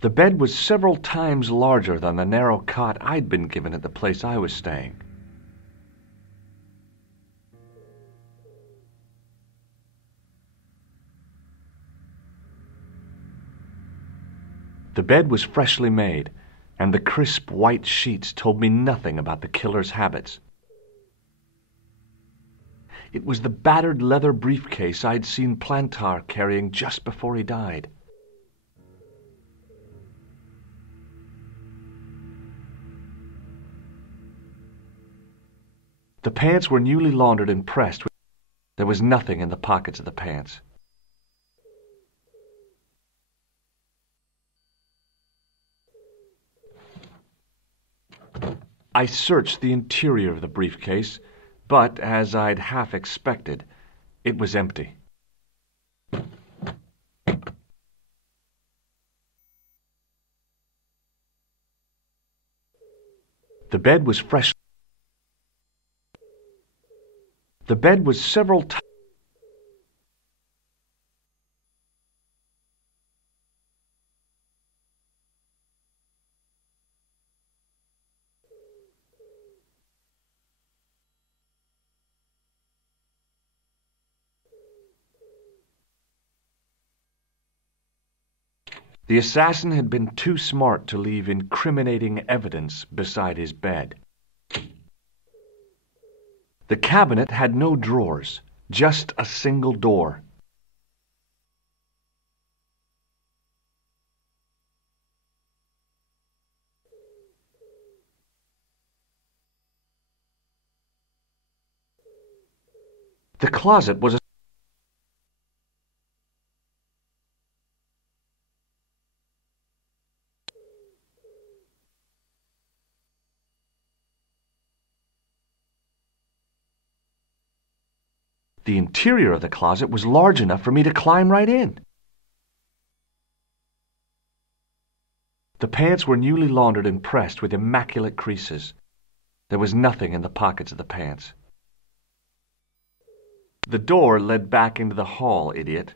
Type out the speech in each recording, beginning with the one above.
The bed was several times larger than the narrow cot I'd been given at the place I was staying. The bed was freshly made, and the crisp white sheets told me nothing about the killer's habits. It was the battered leather briefcase I'd seen Plantar carrying just before he died. The pants were newly laundered and pressed. There was nothing in the pockets of the pants. I searched the interior of the briefcase, but, as I'd half expected, it was empty. The bed was fresh. The bed was several times. The assassin had been too smart to leave incriminating evidence beside his bed. The cabinet had no drawers, just a single door. The closet was a The interior of the closet was large enough for me to climb right in. The pants were newly laundered and pressed with immaculate creases. There was nothing in the pockets of the pants. The door led back into the hall, idiot.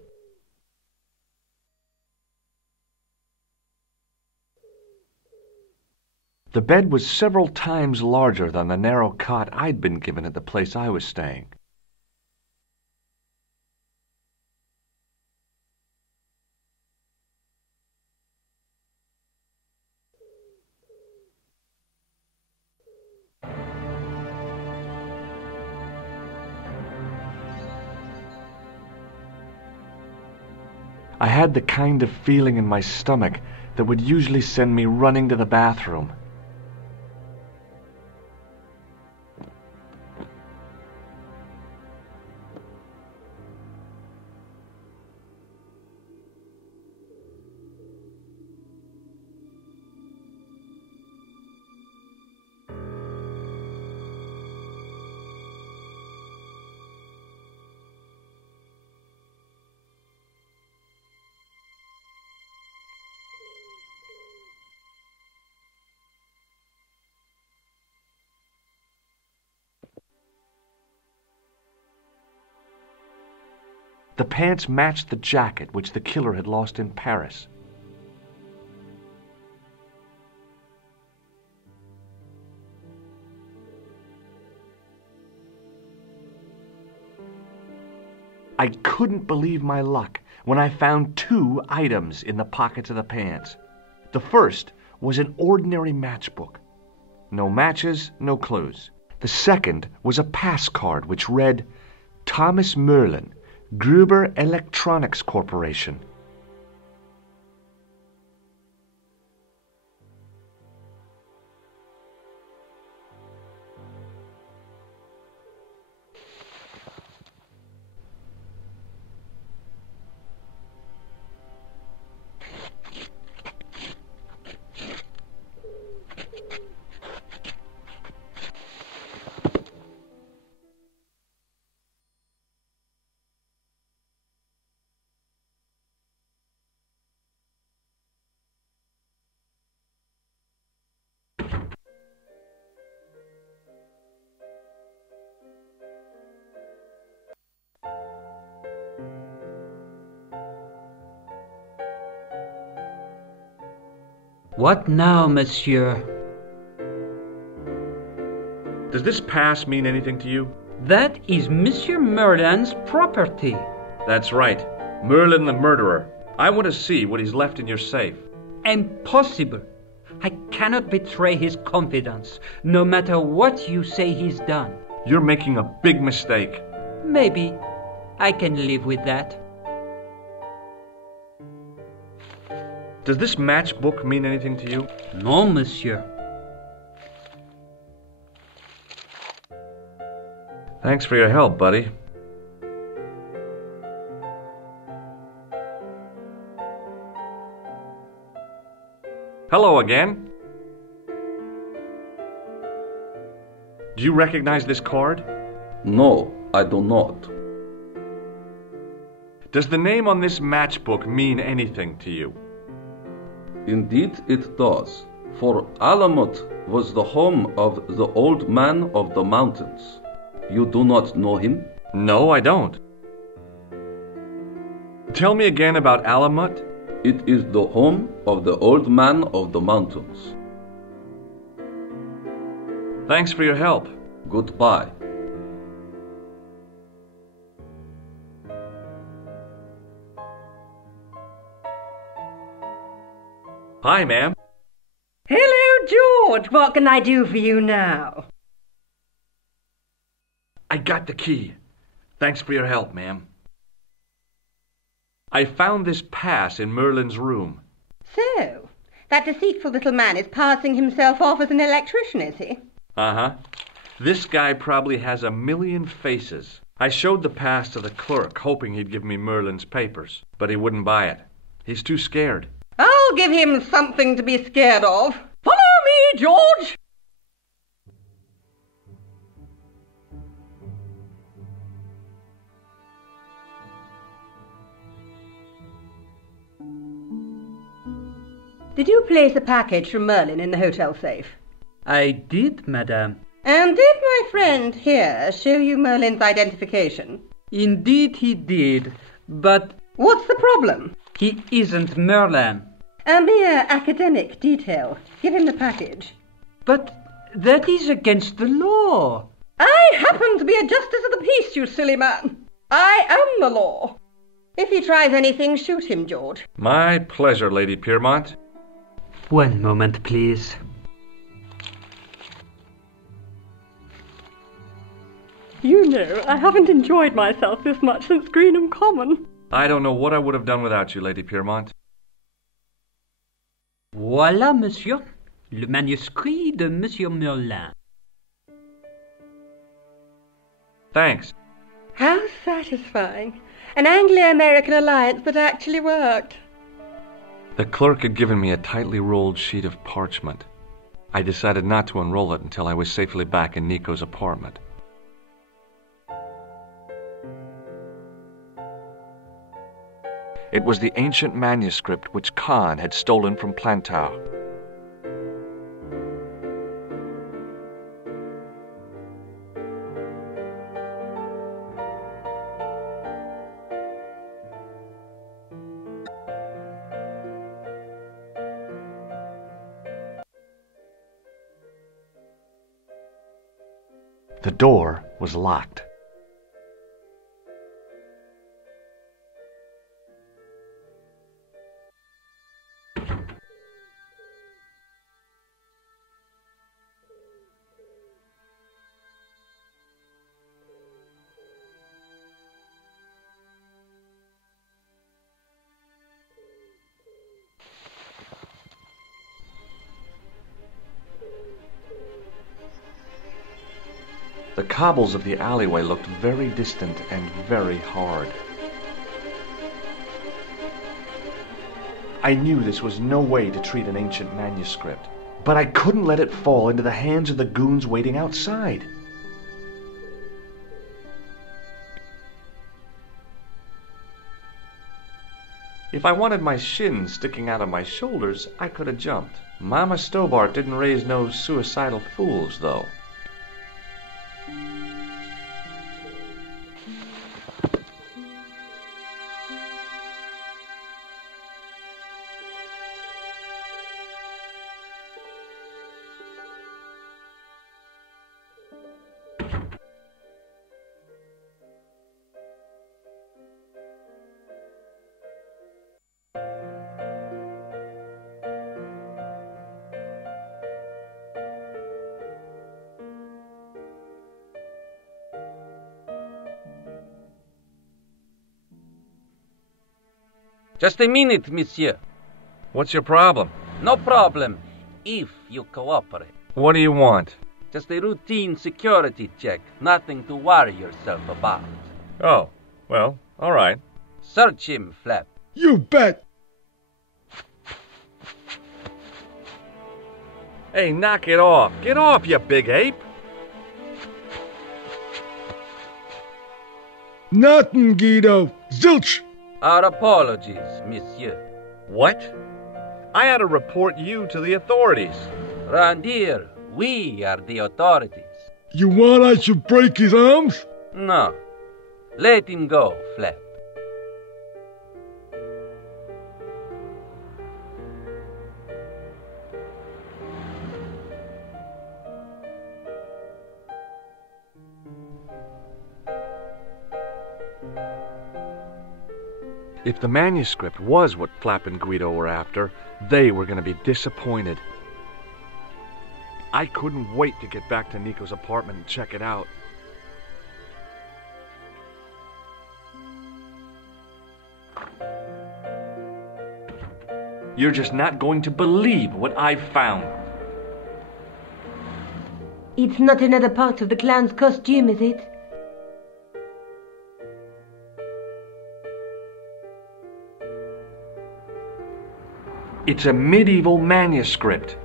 The bed was several times larger than the narrow cot I'd been given at the place I was staying. I had the kind of feeling in my stomach that would usually send me running to the bathroom. The pants matched the jacket which the killer had lost in Paris. I couldn't believe my luck when I found two items in the pockets of the pants. The first was an ordinary matchbook. No matches, no clues. The second was a pass card which read, Thomas Merlin, Gruber Electronics Corporation. What now, monsieur? Does this pass mean anything to you? That is Monsieur Merlin's property. That's right. Merlin the murderer. I want to see what he's left in your safe. Impossible. I cannot betray his confidence, no matter what you say he's done. You're making a big mistake. Maybe I can live with that. Does this matchbook mean anything to you? No, monsieur. Thanks for your help, buddy. Hello again. Do you recognize this card? No, I do not. Does the name on this matchbook mean anything to you? Indeed it does, for Alamut was the home of the old man of the mountains. You do not know him? No, I don't. Tell me again about Alamut. It is the home of the old man of the mountains. Thanks for your help. Goodbye. Hi, ma'am. Hello, George. What can I do for you now? I got the key. Thanks for your help, ma'am. I found this pass in Merlin's room. So, that deceitful little man is passing himself off as an electrician, is he? Uh-huh. This guy probably has a million faces. I showed the pass to the clerk, hoping he'd give me Merlin's papers, but he wouldn't buy it. He's too scared. I'll give him something to be scared of. Follow me, George! Did you place a package from Merlin in the hotel safe? I did, madame. And did my friend here show you Merlin's identification? Indeed he did, but What's the problem? he isn't Merlin. A mere academic detail. Give him the package. But that is against the law. I happen to be a justice of the peace, you silly man. I am the law. If he tries anything, shoot him, George. My pleasure, Lady Piermont. One moment, please. You know, I haven't enjoyed myself this much since Greenham Common. I don't know what I would have done without you, Lady Piermont. Voilà, monsieur, le manuscrit de Monsieur Merlin. Thanks. How satisfying. An Anglo-American alliance that actually worked. The clerk had given me a tightly rolled sheet of parchment. I decided not to unroll it until I was safely back in Nico's apartment. It was the ancient manuscript which Khan had stolen from Plantow. The door was locked. The cobbles of the alleyway looked very distant and very hard. I knew this was no way to treat an ancient manuscript, but I couldn't let it fall into the hands of the goons waiting outside. If I wanted my shins sticking out of my shoulders, I could have jumped. Mama Stobart didn't raise no suicidal fools, though. Just a minute, monsieur. What's your problem? No problem, if you cooperate. What do you want? Just a routine security check. Nothing to worry yourself about. Oh, well, all right. Search him, Flap. You bet! Hey, knock it off. Get off, you big ape. Nothing, Guido. Zilch! Our apologies, monsieur. What? I had to report you to the authorities. Round here, we are the authorities. You want I should break his arms? No. Let him go, Flap. If the manuscript was what Flap and Guido were after, they were going to be disappointed. I couldn't wait to get back to Nico's apartment and check it out. You're just not going to believe what I've found. It's not another part of the clown's costume, is it? It's a medieval manuscript.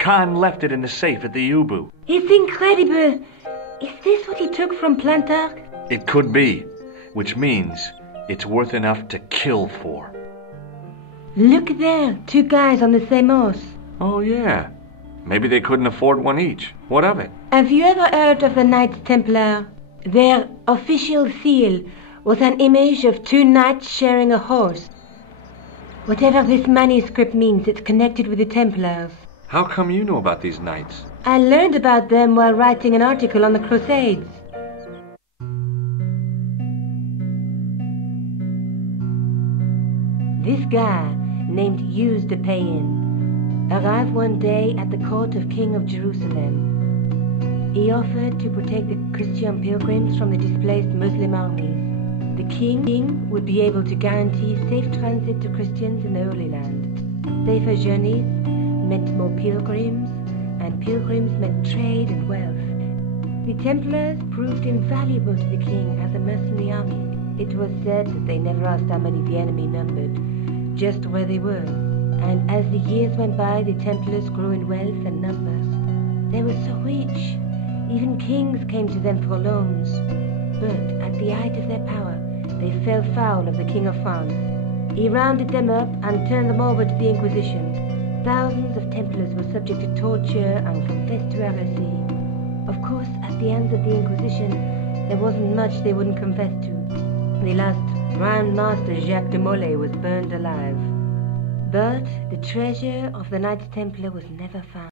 Khan left it in the safe at the Ubu. It's incredible. Is this what he took from Plantark? It could be, which means it's worth enough to kill for. Look there, two guys on the same horse. Oh, yeah. Maybe they couldn't afford one each. What of it? Have you ever heard of the Knights Templar? Their official seal was an image of two knights sharing a horse. Whatever this manuscript means, it's connected with the Templars. How come you know about these knights? I learned about them while writing an article on the Crusades. This guy, named Hughes de Payen, arrived one day at the court of King of Jerusalem. He offered to protect the Christian pilgrims from the displaced Muslim armies. The king would be able to guarantee safe transit to Christians in the Holy Land. Safer journeys meant more pilgrims, and pilgrims meant trade and wealth. The Templars proved invaluable to the king as a mercenary army. It was said that they never asked how many the enemy numbered, just where they were. And as the years went by, the Templars grew in wealth and numbers. They were so rich, even kings came to them for loans. But at the height of their power, they fell foul of the King of France. He rounded them up and turned them over to the Inquisition. Thousands of Templars were subject to torture and confessed to heresy. Of course, at the hands of the Inquisition, there wasn't much they wouldn't confess to. The last Grand Master Jacques de Molay was burned alive. But the treasure of the Knights Templar was never found.